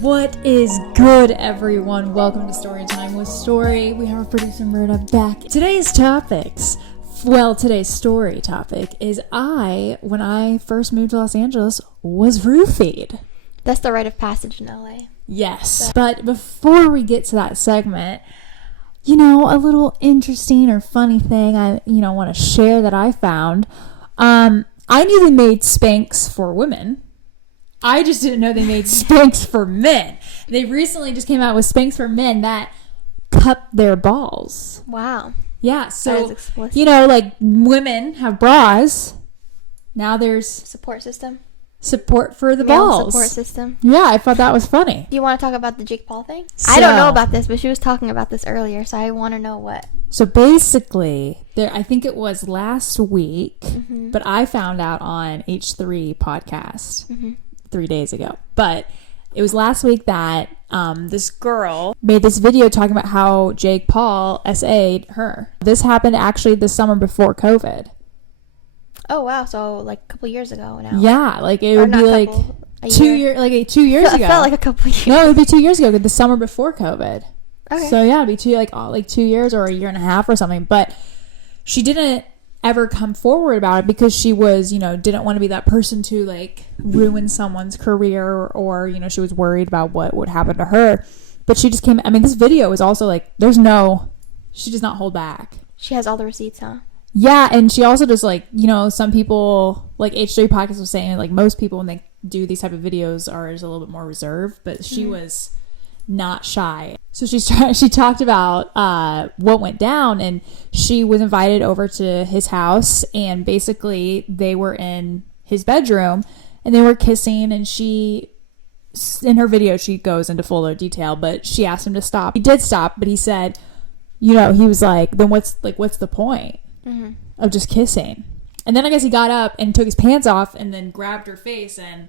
What is good, everyone? Welcome to Storytime with Story. We have our producer Murda back. Today's story topic is when I first moved to Los Angeles, was roofied. That's the rite of passage in LA. Yes. But before we get to that segment, a little interesting or funny thing I want to share that I found. I knew they made Spanx for women. I just didn't know they made Spanx for men. They recently just came out with Spanx for men that cup their balls. Wow. Yeah, so, like women have bras. Now there's support for the balls. Support system. Yeah, I thought that was funny. Do you want to talk about the Jake Paul thing? I don't know about this, but she was talking about this earlier, so I want to know what. So basically, I think it was last week, but I found out on H3 podcast 3 days ago. But it was last week that this girl made this video talking about how Jake Paul SA'd her. This happened actually the summer before COVID. Oh, wow. So, like, a couple years ago now. Yeah, like, it would be, like, 2 years ago. It felt like a couple years. No, it would be 2 years ago, the summer before COVID. Okay. So, yeah, it'd be 2 years or a year and a half or something. But she didn't ever come forward about it because she was, didn't want to be that person to, like, ruin someone's career or, she was worried about what would happen to her. But she just this video is also, like, she does not hold back. She has all the receipts, huh? Yeah, and she also just, like, some people, like H3 Podcast was saying, like, most people when they do these type of videos are just a little bit more reserved, but she was not shy. So she talked about what went down, and she was invited over to his house, and basically they were in his bedroom, and they were kissing, and in her video, she goes into fuller detail, but she asked him to stop. He did stop, but he said, he was like, then what's the point? Of just kissing. And then I guess he got up and took his pants off and then grabbed her face and...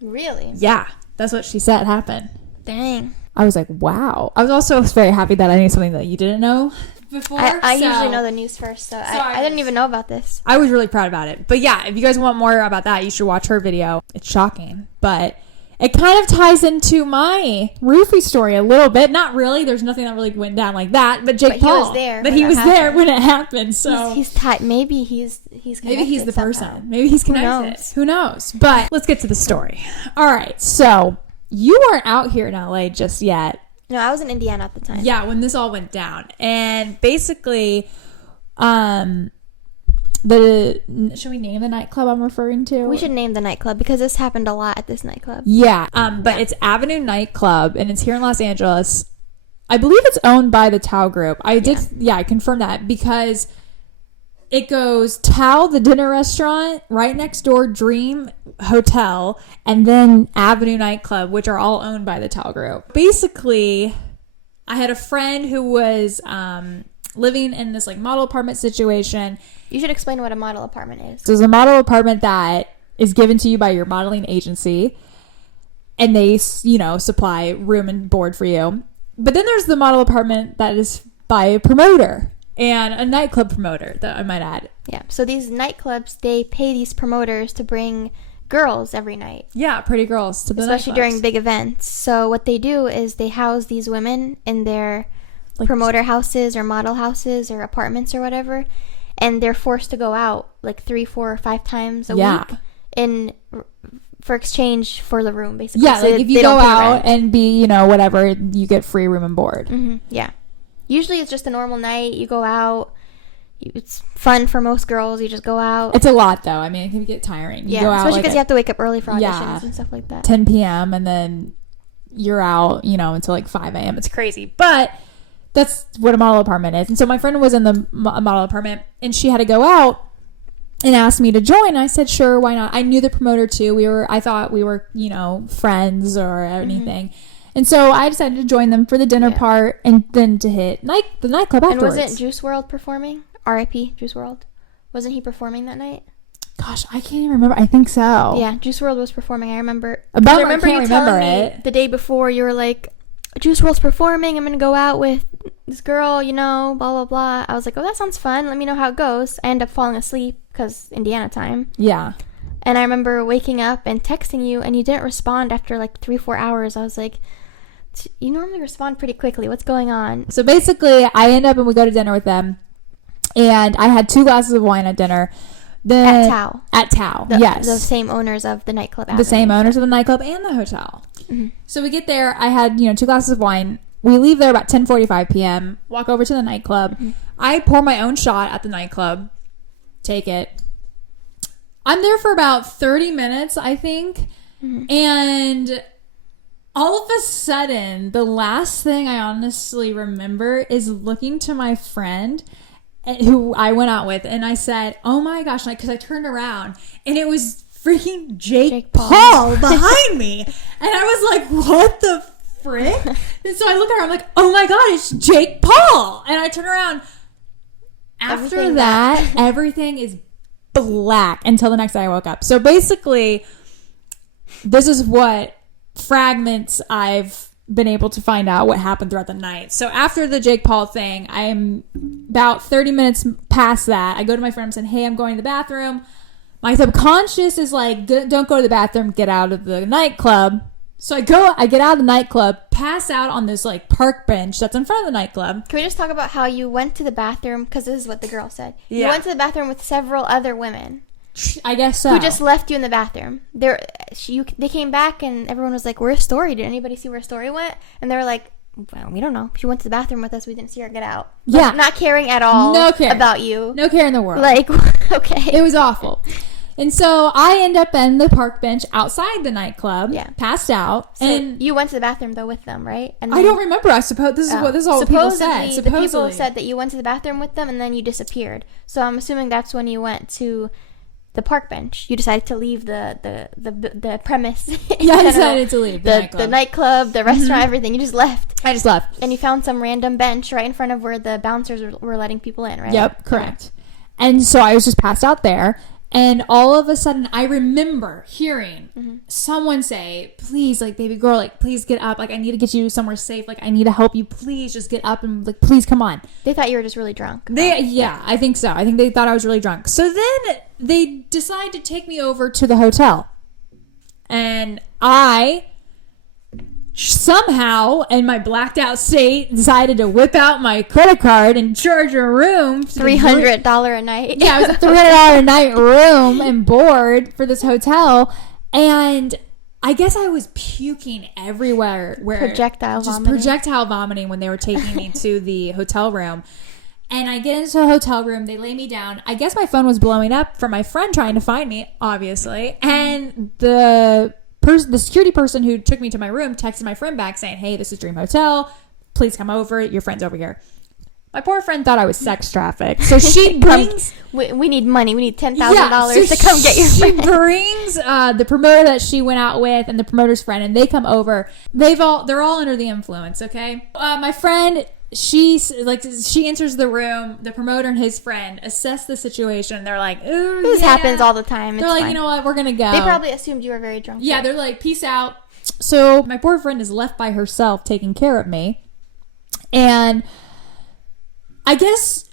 Really? Yeah. That's what she said happened. Dang. I was like, wow. I was also very happy that I knew something that you didn't know before. I usually know the news first, so I didn't even know about this. I was really proud about it. But yeah, if you guys want more about that, you should watch her video. It's shocking. But it kind of ties into my roofie story a little bit. Not really. There's nothing that really went down like that. But Jake Paul. He was there. But he was there when it happened. So he's tight. Maybe he's connected. Maybe he's the somehow. person. Maybe he's connected. Who knows? But let's get to the story. All right. So you weren't out here in LA just yet. No, I was in Indiana at the time. Yeah, when this all went down. And basically, should we name the nightclub I'm referring to? We should name the nightclub because this happened a lot at this nightclub. Yeah, but it's Avenue Nightclub, and it's here in Los Angeles. I believe it's owned by the Tao Group. I confirmed that because it goes Tao, the dinner restaurant, right next door, Dream Hotel, and then Avenue Nightclub, which are all owned by the Tao Group. Basically, I had a friend who was living in this like model apartment situation. You should explain what a model apartment is. So there's a model apartment that is given to you by your modeling agency, and they, supply room and board for you. But then there's the model apartment that is by a promoter, and a nightclub promoter, that I might add. Yeah, so these nightclubs, they pay these promoters to bring girls every night. Yeah, pretty girls to the especially during big events. So what they do is they house these women in their promoter houses or model houses or apartments or whatever, and they're forced to go out like 3, 4, or 5 times a week for exchange for the room, basically. Yeah, so like if you go out and be, whatever, you get free room and board. Yeah. Usually it's just a normal night. You go out. It's fun for most girls. You just go out. It's a lot, though. I mean, it can get tiring. You go out especially because you have to wake up early for auditions and stuff like that. 10 p.m. and then you're out, until like 5 a.m. It's crazy. But that's what a model apartment is. And so my friend was in the model apartment, and she had to go out and asked me to join. I said, sure, why not? I knew the promoter, too. I thought we were, friends or anything. And so I decided to join them for the dinner part and then to hit the nightclub afterwards. And wasn't Juice WRLD performing? R.I.P. Juice WRLD. Wasn't he performing that night? Gosh, I can't even remember. I think so. Yeah, Juice WRLD was performing. I remember. I can't remember it. The day before, you were like, Juice WRLD's performing. I'm going to go out with this girl, blah, blah, blah. I was like, oh, that sounds fun. Let me know how it goes. I end up falling asleep because Indiana time. Yeah. And I remember waking up and texting you, and you didn't respond after like 3-4 hours. I was like, you normally respond pretty quickly. What's going on? So basically, I end up and we go to dinner with them. And I had 2 glasses of wine at dinner. Then, at Tao. Yes. The same owners of the nightclub. The same owners of the nightclub and the hotel. Mm-hmm. So we get there. I had, 2 glasses of wine. We leave there about 10:45 p.m. Walk over to the nightclub. Mm-hmm. I pour my own shot at the nightclub. Take it. I'm there for about 30 minutes, I think. Mm-hmm. And all of a sudden, the last thing I honestly remember is looking to my friend who I went out with, and I said, oh my gosh, because I turned around and it was freaking Jake Paul behind me. And I was like, what the frick? And so I look at her, I'm like, oh my god, it's Jake Paul. And I turn around. After that, everything is black until the next day I woke up. So basically, this is what fragments I've been able to find out what happened throughout the night. So after the Jake Paul thing, I'm about 30 minutes past that. I go to my friend and say, hey, I'm going to the bathroom. My subconscious is like, don't go to the bathroom, get out of the nightclub. So I get out of the nightclub, pass out on this like park bench that's in front of the nightclub. Can we just talk about how you went to the bathroom? Because this is what the girl said. Yeah. You went to the bathroom with several other women. I guess so. Who just left you in the bathroom. They came back and everyone was like, where's Story? Did anybody see where Story went? And they were like, well, we don't know. She went to the bathroom with us. We didn't see her get out. Yeah. Like, not caring at all about you. No care in the world. Like, okay. It was awful. And so I end up in the park bench outside the nightclub, passed out. So and you went to the bathroom, though, with them, right? And I don't remember. I suppose this is all people said. The people said that you went to the bathroom with them and then you disappeared. So I'm assuming that's when you went to the park bench. You decided to leave the premise. Yeah, I decided to leave the nightclub, the restaurant, everything. You just left. I just left. And you found some random bench right in front of where the bouncers were letting people in, right? Yep, correct. And so I was just passed out there. And all of a sudden, I remember hearing someone say, please, like, baby girl, like, please get up. Like, I need to get you somewhere safe. Like, I need to help you. Please just get up and, like, please come on. They thought you were just really drunk. Yeah, I think so. I think they thought I was really drunk. So then they decided to take me over to the hotel. And I somehow, in my blacked out state, decided to whip out my credit card and charge a room. $300 a night. Yeah, it was a $300 a night room and board for this hotel. And I guess I was puking everywhere. Projectile vomiting when they were taking me to the hotel room. And I get into the hotel room. They lay me down. I guess my phone was blowing up from my friend trying to find me, obviously. And the security person who took me to my room texted my friend back saying, hey, this is Dream Hotel. Please come over. Your friend's over here. My poor friend thought I was sex trafficked. So she brings... we need money. We need $10,000 to come get your friend. She brings the promoter that she went out with and the promoter's friend, and they come over. They're all under the influence, okay? My friend... She enters the room. The promoter and his friend assess the situation. They're like, "Ooh, this happens all the time." They're like, fine. You know what? We're gonna go. They probably assumed you were very drunk. Yeah, they're like, "Peace out." So my poor friend is left by herself, taking care of me, and I guess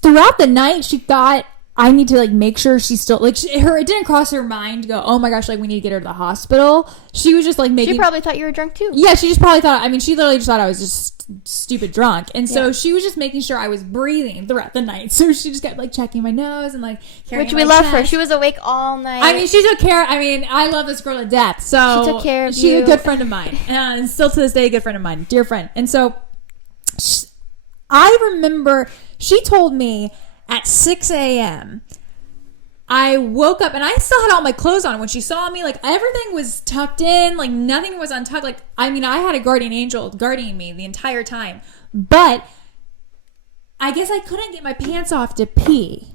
throughout the night she thought I need to like make sure she's still like it didn't cross her mind to go, oh my gosh, like we need to get her to the hospital. She was just like making. She probably thought you were drunk too. Yeah, she just probably thought. I mean, she literally just thought I was just stupid drunk, and so she was just making sure I was breathing throughout the night. So she just kept like checking my nose and like which we love her. She was awake all night. I mean, she took care. I mean, I love this girl to death. So she took care of you. She's a good friend of mine, and still to this day a good friend of mine, dear friend. And so I remember she told me at 6 a.m. I woke up and I still had all my clothes on when she saw me. Like everything was tucked in, like nothing was untucked. Like, I mean, I had a guardian angel guarding me the entire time, but I guess I couldn't get my pants off to pee.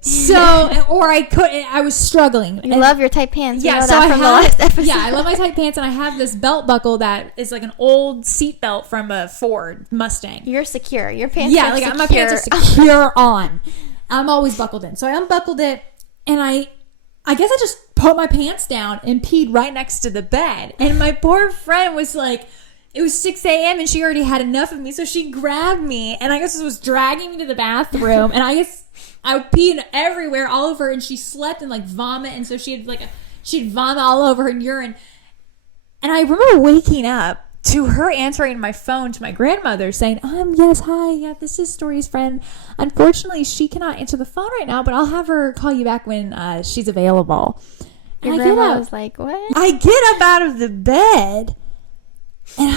So, or I was struggling. You love your tight pants. Yeah, so I love my tight pants, and I have this belt buckle that is like an old seat belt from a Ford Mustang. You're secure. Your pants are secure. My pants are secure on. I'm always buckled in. So I unbuckled it, and I guess I just put my pants down and peed right next to the bed. And my poor friend was like, it was 6 a.m. and she already had enough of me. So she grabbed me and I guess was dragging me to the bathroom. And I guess I peed everywhere, all over. And she slept in like vomit. And so she'd vomit all over her urine. And I remember waking up to her answering my phone to my grandmother saying, yes, hi, yeah, this is Story's friend. Unfortunately, she cannot answer the phone right now, but I'll have her call you back when she's available. Your grandma was like, what? I get up out of the bed and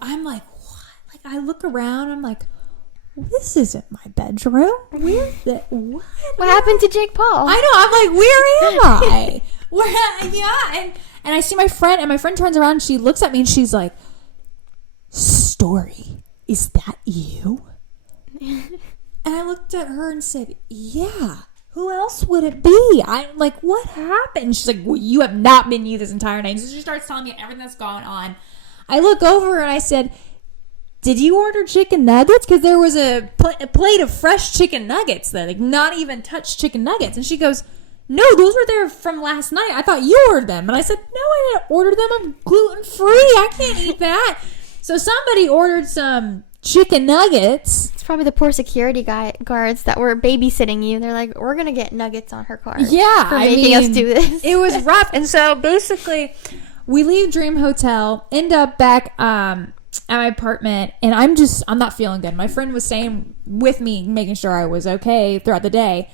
I'm like, what? Like, I look around, I'm like, this isn't my bedroom. Where's it? What happened to Jake Paul? I know, I'm like, where am I? And I see my friend, and my friend turns around and she looks at me and she's like, Story, is that you? And I looked at her and said, yeah. Who else would it be? I'm like, what happened? She's like, well, you have not been you this entire night. So she starts telling me everything that's going on. I look over and I said, did you order chicken nuggets? Because there was a plate of fresh chicken nuggets that like not even touched chicken nuggets. And she goes, no, those were there from last night. I thought you ordered them. And I said, no, I didn't order them. I'm gluten-free. I can't eat that. So somebody ordered some chicken nuggets. It's probably the poor security guards that were babysitting you. They're like, we're going to get nuggets on her card. Yeah. For making us do this. It was rough. And so basically, we leave Dream Hotel, end up back at my apartment, and I'm not feeling good. My friend was staying with me, making sure I was okay throughout the day.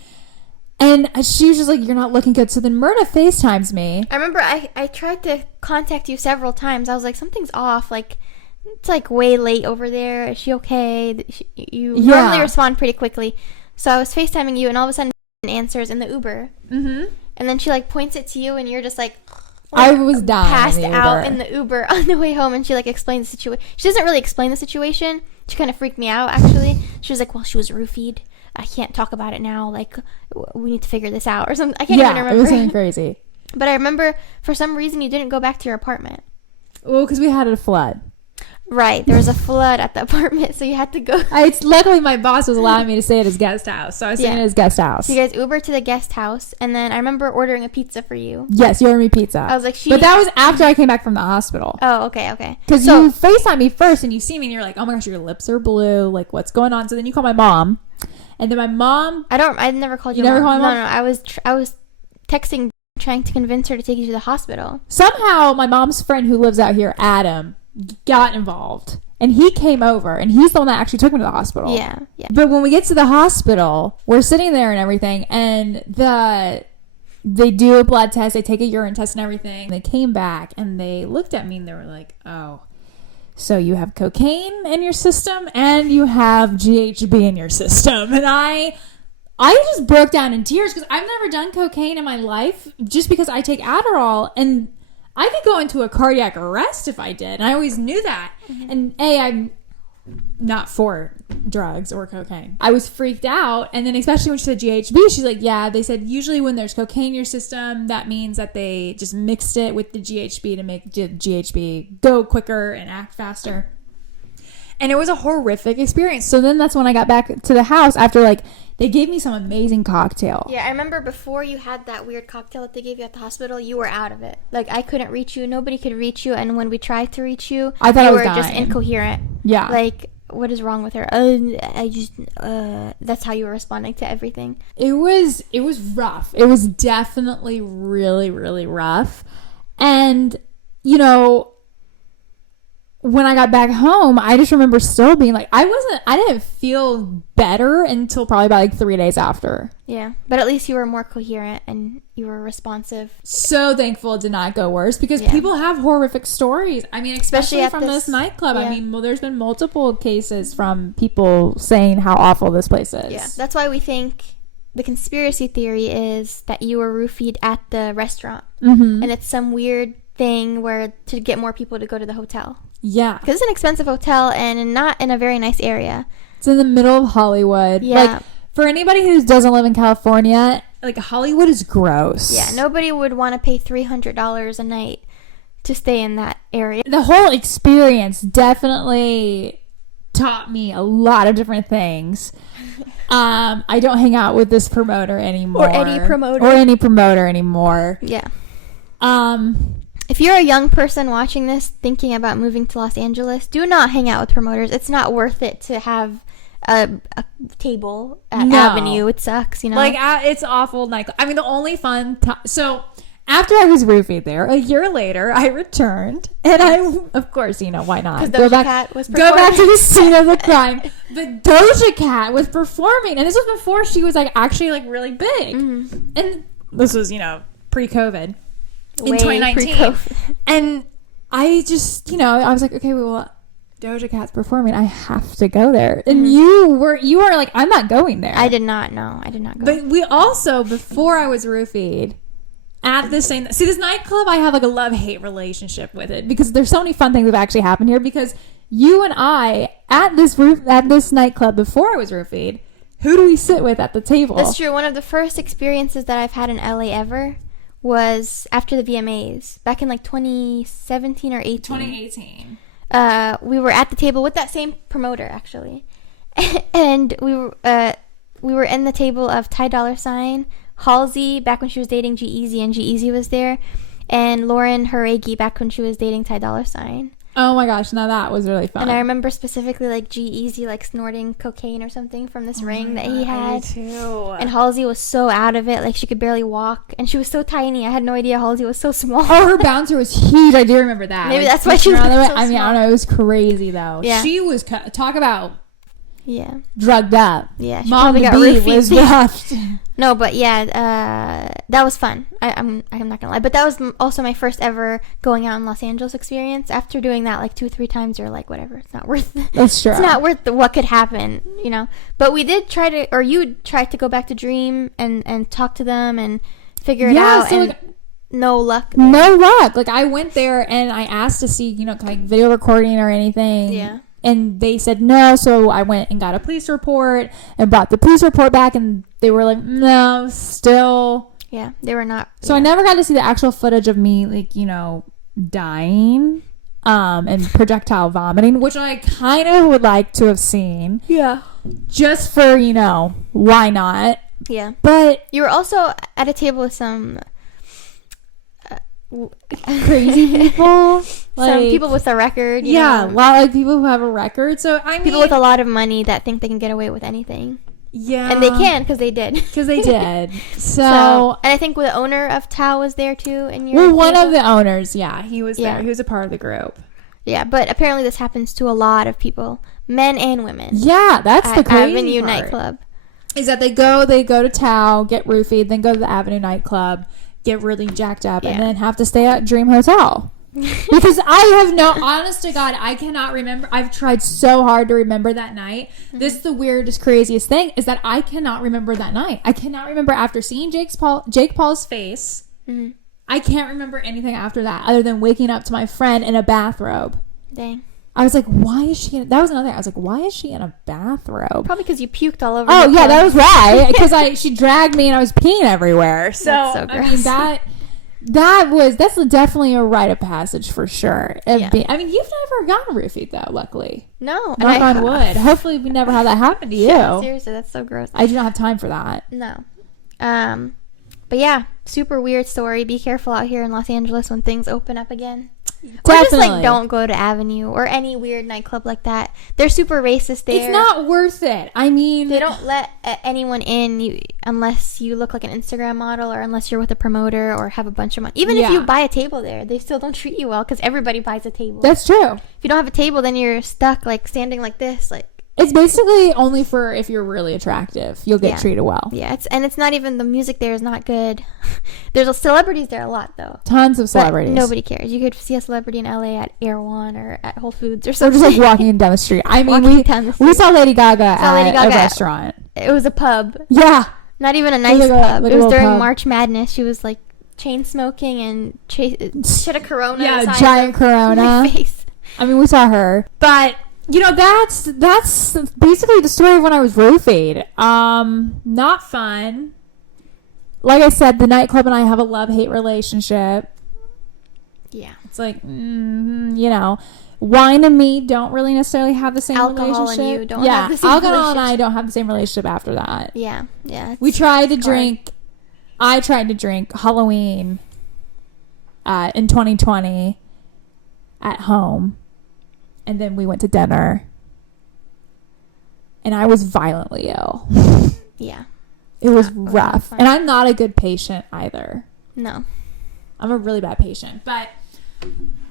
And she was just like, you're not looking good. So then Myrna FaceTimes me. I remember I tried to contact you several times. I was like, something's off. Like, it's like way late over there. Is she okay? You normally respond pretty quickly. So I was FaceTiming you, and all of a sudden answers in the Uber. Mm-hmm. And then she like points it to you, and you're just like I was dying. Passed out in the Uber on the way home, and she like explained the situation. She doesn't really explain the situation. She kind of freaked me out, actually. She was like, well, she was roofied. I can't talk about it now. Like, we need to figure this out or something. I can't even remember. It was something crazy. But I remember for some reason you didn't go back to your apartment. Well, because we had a flood. Right. There was a flood at the apartment, so you had to go. Luckily, my boss was allowing me to stay at his guest house. So I was staying at his guest house. So you guys Ubered to the guest house, and then I remember ordering a pizza for you. Yes, you ordered me pizza. I was like, But that was after I came back from the hospital. Oh, okay. Because you FaceTime me first, and you see me, and you're like, oh my gosh, your lips are blue. Like, what's going on? So then you call my mom. And then my mom... I never called you. You never called my mom? No. I was texting, trying to convince her to take you to the hospital. Somehow, my mom's friend who lives out here, Adam, got involved. And he came over, and he's the one that actually took me to the hospital. Yeah. But when we get to the hospital, we're sitting there and everything, and they do a blood test, they take a urine test and everything. They came back, and they looked at me, and they were like, oh... So you have cocaine in your system and you have GHB in your system. And I just broke down in tears because I've never done cocaine in my life just because I take Adderall and I could go into a cardiac arrest if I did. And I always knew that. Mm-hmm. And I'm not for drugs or cocaine. I was freaked out. And then especially when she said GHB, she's like, yeah, they said usually when there's cocaine in your system, that means that they just mixed it with the GHB to make GHB go quicker and act faster. And it was a horrific experience. So then that's when I got back to the house after like they gave me some amazing cocktail. Yeah, I remember before you had that weird cocktail that they gave you at the hospital, you were out of it. Like I couldn't reach you, nobody could reach you, and when we tried to reach you, I thought you I was were dying. Just incoherent. Yeah. Like, what is wrong with her? That's how you were responding to everything. It was rough. It was definitely really, really rough. And, you know, when I got back home, I just remember still being like, I didn't feel better until probably about like 3 days after. Yeah. But at least you were more coherent and you were responsive. So thankful it did not go worse because people have horrific stories. I mean, especially from this nightclub. Yeah. I mean, there's been multiple cases from people saying how awful this place is. Yeah. That's why we think the conspiracy theory is that you were roofied at the restaurant. Mm-hmm. And it's some weird thing where to get more people to go to the hotel. Yeah. Because it's an expensive hotel and not in a very nice area. It's in the middle of Hollywood. Yeah. Like, for anybody who doesn't live in California, like, Hollywood is gross. Yeah. Nobody would want to pay $300 a night to stay in that area. The whole experience definitely taught me a lot of different things. I don't hang out with this promoter anymore. Or any promoter anymore. Yeah. If you're a young person watching this thinking about moving to Los Angeles, do not hang out with promoters. It's not worth it to have a table at Avenue. It sucks, you know. Like, it's awful nightclub. I mean, the only fun time. So, after I was roofied there, a year later, I returned. And I, of course, you know, why not? Go back to the scene of the crime. The Doja Cat was performing. And this was before she was, like, actually, like, really big. Mm-hmm. And this was, you know, pre-COVID. In 2019. Pre-COVID. And I just, you know, I was like, okay, well, Doja Cat's performing. I have to go there. And you were like, I'm not going there. I did not. No, I did not go. But we also, before I was roofied, at this same, see, this nightclub, I have like a love-hate relationship with it because there's so many fun things that have actually happened here. Because you and I at this nightclub before I was roofied, who do we sit with at the table? That's true. One of the first experiences that I've had in LA ever was after the VMAs back in like 2017 or 18. 2018. We were at the table with that same promoter actually, and we were in the table of Ty Dolla $ign, Halsey back when she was dating G-Eazy and G-Eazy was there, and Lauren Haregi back when she was dating Ty Dolla $ign. Oh my gosh, now that was really fun. And I remember specifically like G-Eazy like snorting cocaine or something from this ring that he had. Me too. And Halsey was so out of it, like she could barely walk, and she was so tiny. I had no idea Halsey was so small. Oh, her bouncer was huge. I do remember that. Maybe that's why she was so small. I mean, I don't know. It was crazy though. Yeah. She was talk about drugged up. Yeah, she Mom probably got roofied. Was rough. No, but yeah, that was fun. I'm not gonna lie, but that was also my first ever going out in Los Angeles experience. After doing that like 2-3 times, you're like, whatever, it's not worth it. That's true. It's not worth what could happen, you know. But we did try to, or you tried to go back to Dream and talk to them and figure it out. So and like, no luck. There. No luck. Like I went there and I asked to see, you know, like video recording or anything. Yeah. And they said no, so I went and got a police report and brought the police report back, and they were like, no, still. Yeah, they were not. So I never got to see the actual footage of me, like, you know, dying and projectile vomiting, which I kind of would like to have seen. Yeah. Just for, you know, why not? Yeah. But you were also at a table with some crazy people. Like, some people with a record. You know. Well, like people who have a record. So I mean, people with a lot of money that think they can get away with anything. Yeah, and they can because they did. So, and I think the owner of Tao was there too. And one of the owners, he was there. He was a part of the group. Yeah, but apparently this happens to a lot of people, men and women. Yeah, that's the crazy Avenue part. Nightclub. Is that they go to Tao, get roofied, then go to the Avenue Nightclub, get really jacked up, and then have to stay at Dream Hotel. Because I have honest to God, I cannot remember. I've tried so hard to remember that night. Mm-hmm. This is the weirdest, craziest thing, is that I cannot remember that night. I cannot remember after seeing Jake Paul's face. Mm-hmm. I can't remember anything after that other than waking up to my friend in a bathrobe. Dang. I was like, why is she that was another thing. I was like, why is she in a bathrobe? Probably because you puked all over her clothes. That was why. Because she dragged me and I was peeing everywhere. So, that's so gross. I mean, that's definitely a rite of passage for sure. I mean, you've never gotten roofied though, luckily. No. Knock on wood. Hopefully we never have that happen to you. Yeah, seriously, that's so gross. I do not have time for that. No. But yeah, super weird story. Be careful out here in Los Angeles when things open up again. Definitely. Or just like don't go to Avenue or any weird nightclub like that. They're super racist there. It's not worth it. I mean, they don't let anyone in unless you look like an Instagram model or unless you're with a promoter or have a bunch of money. Even if you buy a table there, they still don't treat you well because everybody buys a table. That's true. If you don't have a table, then you're stuck like standing like this, like. It's basically only for if you're really attractive. You'll get treated well. Yeah, it's not even, the music there is not good. There's celebrities there a lot, though. Tons of celebrities. But nobody cares. You could see a celebrity in LA at Air One or at Whole Foods or something. Or just like walking down the street. I mean, we saw Lady Gaga at a restaurant. It was a pub. Yeah. Not even a nice pub. It was during March Madness. She was like chain smoking and she had a Corona. Yeah, a giant Corona. Face. I mean, we saw her. But... you know, that's basically the story of when I was roofied. Not fun. Like I said, the nightclub and I have a love-hate relationship. Yeah. It's like, you know, wine and me don't really necessarily have the same alcohol relationship. And you don't have the same alcohol and I don't have the same relationship after that. Yeah. We tried to drink. I tried to drink Halloween in 2020 at home, and then we went to dinner, and I was violently ill. Yeah. It was rough. And I'm not a good patient either. No. I'm a really bad patient. But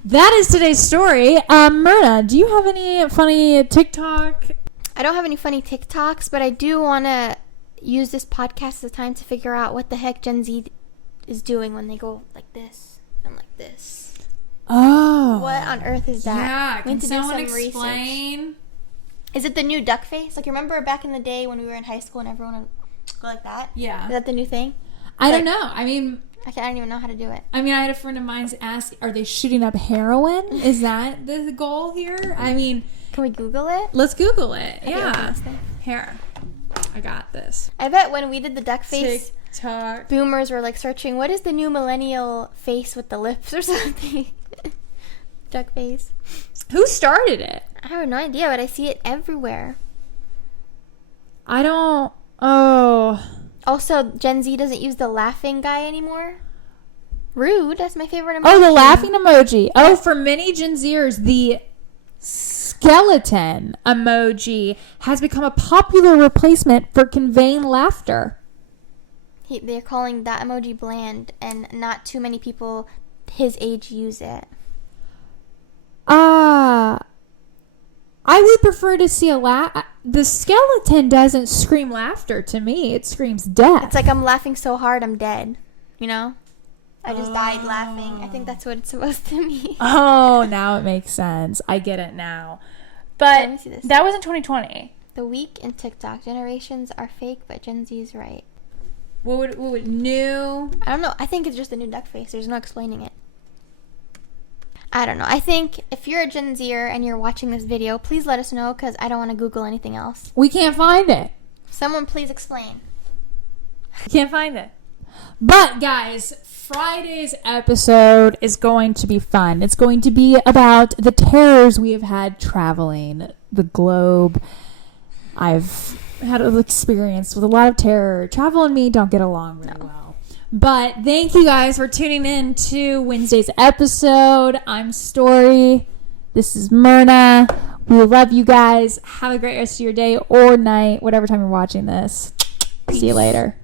that is today's story. Myrna, do you have any funny TikTok? I don't have any funny TikToks, but I do want to use this podcast as a time to figure out what the heck Gen Z is doing when they go like this and like this. Oh. What on earth is that? Yeah, we need to do someone some explain? research. Is it the new duck face? Like, remember back in the day when we were in high school and everyone would go like that? Yeah. Is that the new thing? I don't know. I mean, I don't even know how to do it. I had a friend of mine ask, are they shooting up heroin? Is that the goal here? I mean, can we Google it? Let's Google it. Okay, yeah. Here. I got this. I bet when we did the duck face, TikTok. boomers were like searching, what is the new millennial face with the lips or something? Duck face. Who started it? I have no idea, but I see it everywhere. Also, Gen Z doesn't use the laughing guy anymore. Rude. That's my favorite emoji. Oh, the laughing emoji. Oh, for many Gen Zers, the skeleton emoji has become a popular replacement for conveying laughter. They're calling that emoji bland, and not too many people his age use it. I would prefer to see the skeleton doesn't scream laughter to me. It screams death. It's like, I'm laughing so hard I'm dead. You know? I just died laughing. I think that's what it's supposed to mean. Oh, now it makes sense. I get it now. But let me see this. That was in 2020. The week in TikTok. Generations are fake, but Gen Z is right. What would new? I don't know. I think it's just a new duck face. There's no explaining it. I don't know. I think if you're a Gen Zer and you're watching this video, please let us know, because I don't want to Google anything else. We can't find it. Someone please explain. We can't find it. But guys, Friday's episode is going to be fun. It's going to be about the terrors we have had traveling the globe. I've had an experience with a lot of terror. Travel and me don't get along very well. But thank you guys for tuning in to Wednesday's episode. I'm Story. This is Myrna. We love you guys. Have a great rest of your day or night, whatever time you're watching this. Peace. See you later.